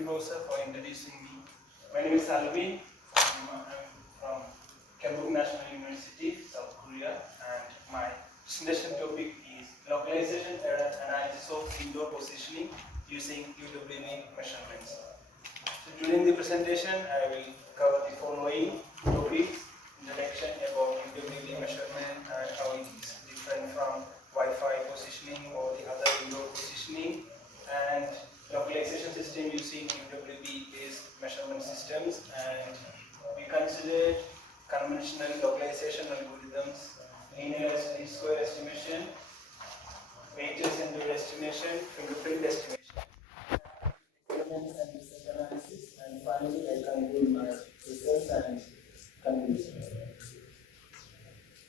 you both sir for introducing me. My name is Salvi. I'm from Kyabuk National University, South Korea, and my presentation topic is localization error analysis of indoor positioning using UWB measurements. So during the presentation, I will cover the following topics: introduction about UWB measurement and how it is different from Wi-Fi positioning or the other indoor positioning, and localization system using UWB based measurement systems, and we considered conventional localization algorithms, linear least square estimation, weighted center estimation, fingerprint estimation, experiments and research analysis, and finally I conclude my research and conclusion.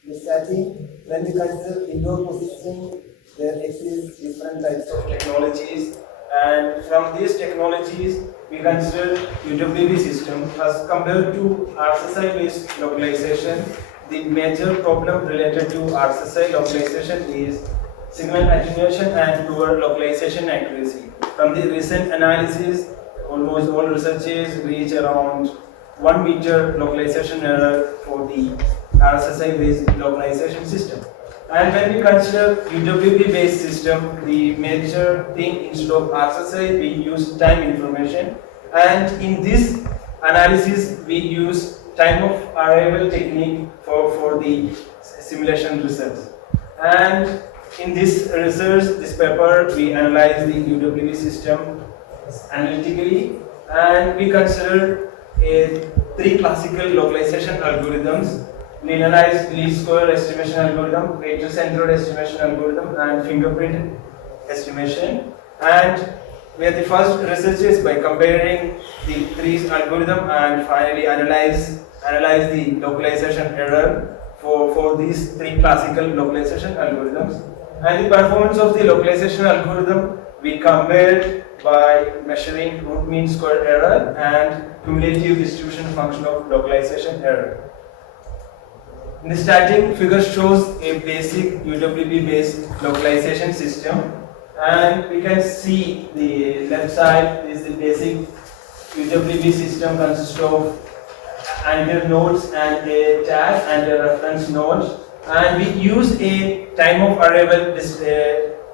The starting, when we consider indoor positioning, there exist different types of technologies, and from these technologies, we consider UWB system as compared to RSSI based localization. The major problem related to RSSI localization is signal attenuation and poor localization accuracy. From the recent analysis, almost all researchers reach around 1 meter localization error for the RSSI based localization system. And when we consider UWB based system, the major thing instead of RSSI, we use time information. And in this analysis, we use time of arrival technique for the simulation results. And in this research, this paper, we analyze the UWB system analytically, and we consider three classical localization algorithms: linearized least square estimation algorithm, weighted centered estimation algorithm, and fingerprint estimation. And we are the first researchers by comparing the three algorithms and finally analyze the localization error for these three classical localization algorithms. And the performance of the localization algorithm we compared by measuring root mean square error and cumulative distribution function of localization error. In the starting figure shows a basic UWB based localization system, and we can see the left side is the basic UWB system consists of anchor nodes and a tag and a reference node, and we use a time of arrival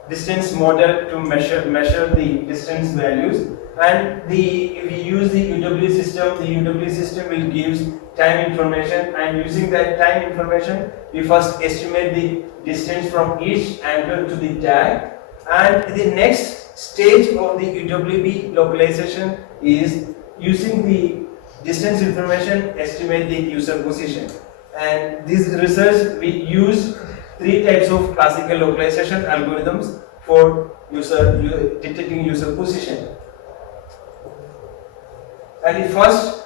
distance model to measure the distance values. And if we use the UWB system will give time information, and using that time information, we first estimate the distance from each anchor to the tag. And the next stage of the UWB localization is using the distance information estimate the user position. And this research we use three types of classical localization algorithms for detecting user position. And the first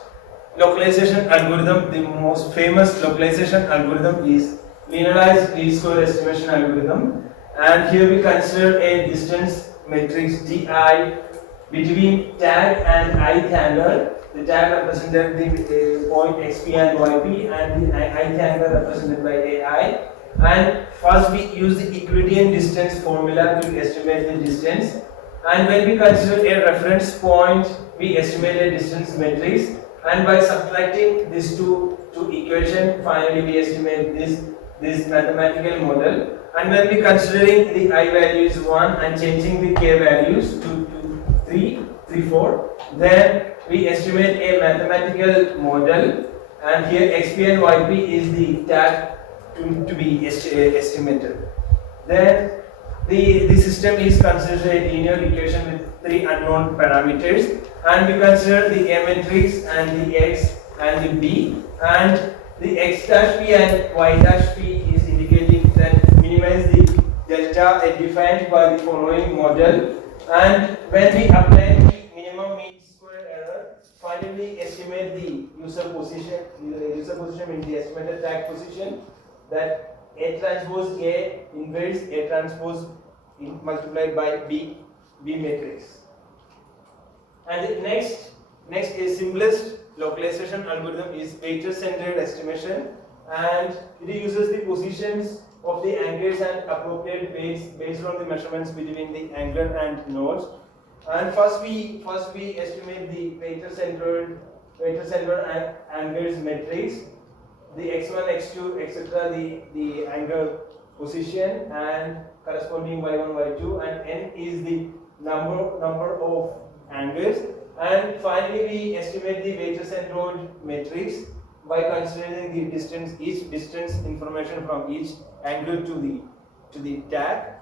localization algorithm, the most famous localization algorithm, is linearized least square estimation algorithm. And here we consider a distance matrix Di between tag and ith angle. The tag represented the point xp and yp, and the ith angle represented by ai. And first we use the Euclidean distance formula to estimate the distance. And when we consider a reference point, we estimate a distance matrix. And by subtracting these two equations, finally we estimate this mathematical model. And when we considering the I value is 1 and changing the k values to 3, 4, then we estimate a mathematical model. And here xp and yp is the tag to be estimated. Then the system is considered a linear equation with three unknown parameters, and we consider the a matrix and the x and the b, and the x dash p and y dash p is indicating that minimize the delta defined by the following model. And when we apply the minimum mean square error, finally estimate the user position means the estimated tag position, that A transpose A inverse A transpose multiplied by B matrix. And the next is simplest localization algorithm is weighted centered estimation, and it uses the positions of the anchors and appropriate weights based on the measurements between the anchor and nodes. And first we estimate the weighted center angles matrix, the x1, x2, etc. the angle position and corresponding y1, y2, and n is the number of angles. And finally we estimate the weighted centroid matrix by considering the distance, each distance information from each angle to the tag.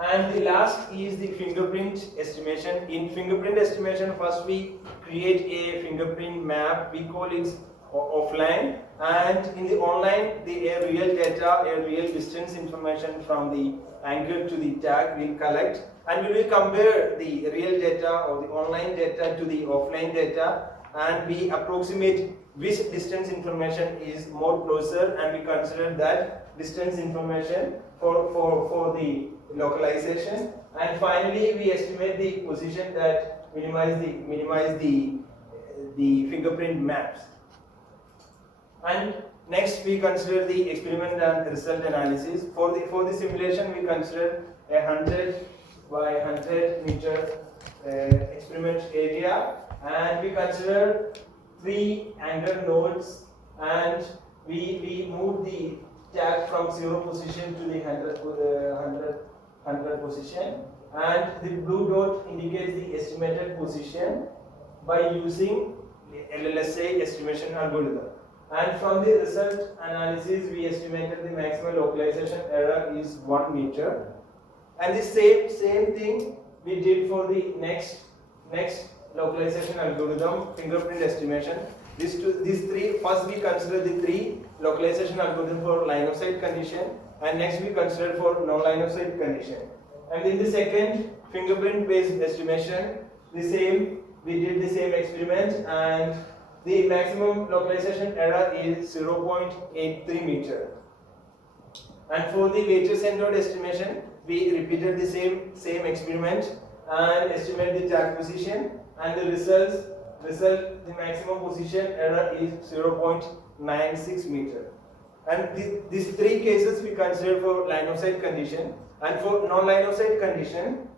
And the last is the fingerprint estimation. In fingerprint estimation, first we create a fingerprint map. We call it offline, and in the online, the real data, a real distance information from the angle to the tag we collect, and we will compare the real data or the online data to the offline data, and we approximate which distance information is more closer, and we consider that distance information for the localization. And finally we estimate the position that minimize the fingerprint maps. And next we consider the experiment and result analysis. For the simulation we consider a 100 by 100 meter experiment area, and we consider 3 angle nodes, and we move the tag from 0 position to the 100 position, and the blue dot indicates the estimated position by using LLSA estimation algorithm. And from the result analysis we estimated the maximum localization error is 1 meter, and the same thing we did for the next localization algorithm, fingerprint estimation. These three, first we consider the 3 localization algorithm for line of sight condition, and next we consider for non-line of sight condition. And in the second fingerprint based estimation, we did the same experiment, and the maximum localization error is 0.83 meter. And for the weighted centered estimation, we repeated the same experiment and estimate the tag position, and the result the maximum position error is 0.96 meter. And these 3 cases we consider for line of sight condition. And for non-line of sight condition,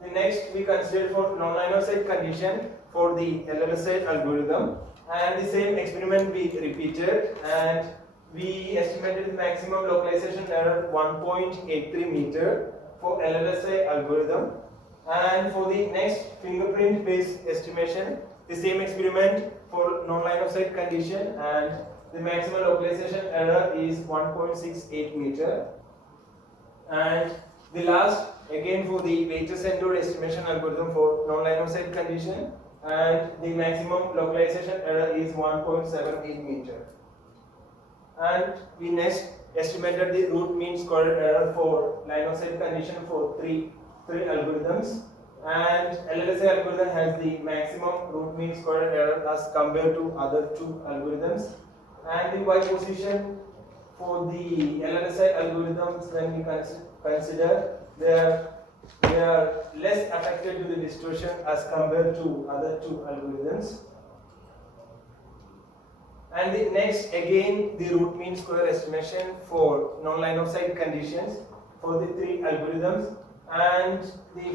the next we consider for non-line of sight condition for the LLSA algorithm, and the same experiment we repeated, and we estimated the maximum localization error 1.83 meter for LLSA algorithm. And for the next fingerprint based estimation, the same experiment for non-line of sight condition, and the maximum localization error is 1.68 meter. And the last again for the weighted centered estimation algorithm for non-line of sight condition, and the maximum localization error is 1.78 meter. And we next estimated the root mean squared error for line of sight condition for three algorithms, and LLSA algorithm has the maximum root mean squared error as compared to other 2 algorithms. And the y position for the LLSA algorithms, when we consider they are less affected to the distortion as compared to other 2 algorithms. And the next again the root mean square estimation for non-line of sight conditions for the 3 algorithms, and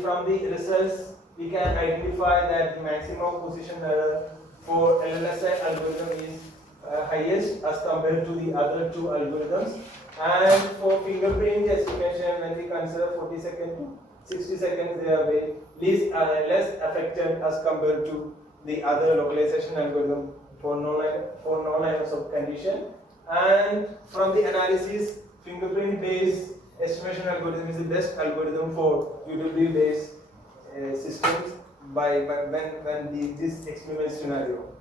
from the results we can identify that the maximum position error for LLSA algorithm is highest as compared to the other 2 algorithms. And for fingerprint estimation, when we consider 40 seconds to 60 seconds, they are less affected as compared to the other localization algorithm for non-line of sight condition. And from the analysis, fingerprint based estimation algorithm is the best algorithm for UWB based systems when this experiment scenario.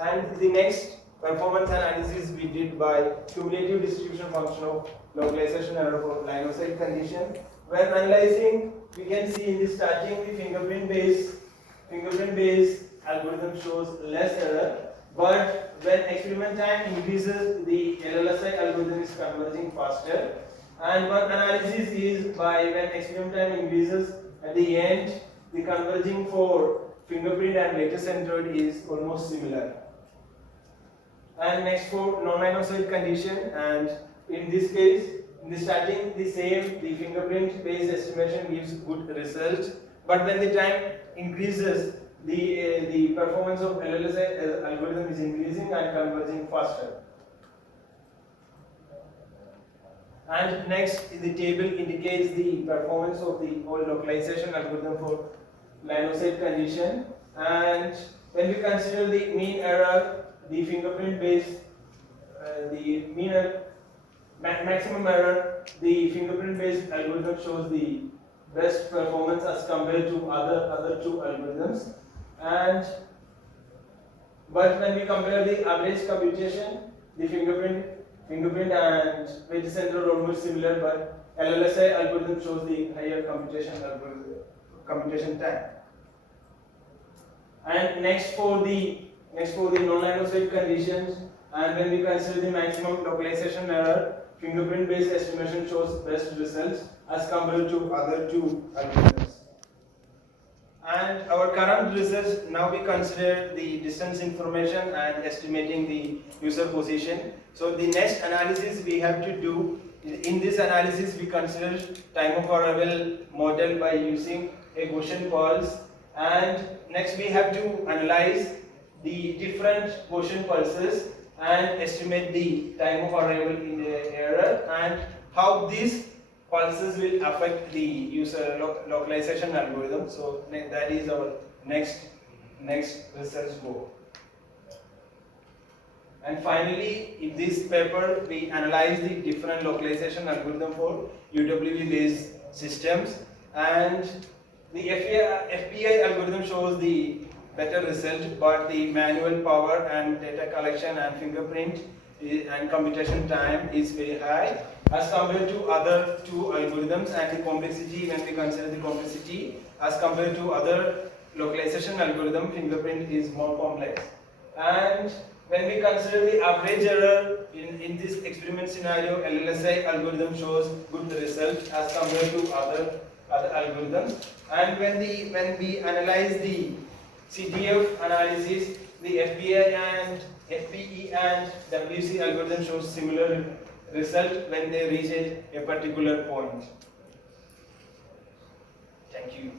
And the next performance analysis we did by cumulative distribution function of localization error for line of sight condition. When analyzing, we can see in the starting the fingerprint based algorithm shows less error, but when experiment time increases, the LLSA algorithm is converging faster. And one analysis is by when experiment time increases, at the end the converging for fingerprint and weighted centered is almost similar. And next for non-line of sight condition, and in this case In the starting, the same, the fingerprint based estimation gives good result, but when the time increases, the performance of LLSI algorithm is increasing and converging faster. And next, the table indicates the performance of the whole localization algorithm for line of sight condition. And when we consider the mean error, the fingerprint based, the mean maximum error, the fingerprint based algorithm shows the best performance as compared to other two algorithms. And but when we compare the average computation, the fingerprint and weight center are almost similar, but LLSI algorithm shows the higher computation time. And next for the non-line of sight conditions, and when we consider the maximum localization error, fingerprint based estimation shows best results as compared to other two algorithms. And our current research, now we consider the distance information and estimating the user position. So the next analysis we have to do, in this analysis we consider time of arrival model by using a Gaussian pulse, and next we have to analyze the different Gaussian pulses and estimate the time of arrival in the error and how these pulses will affect the user localization algorithm. So that is our next research goal. And finally, in this paper, we analyze the different localization algorithm for UWB based systems, and the FPI algorithm shows the better result, but the manual power and data collection and fingerprint and computation time is very high as compared to other two algorithms, and the complexity, when we consider the complexity as compared to other localization algorithm, fingerprint is more complex. And when we consider the average error in this experiment scenario, LLSI algorithm shows good result as compared to other algorithms. And when we analyze the CTF analysis, the FPI and FPE and WC algorithm shows similar result when they reach a particular point. Thank you.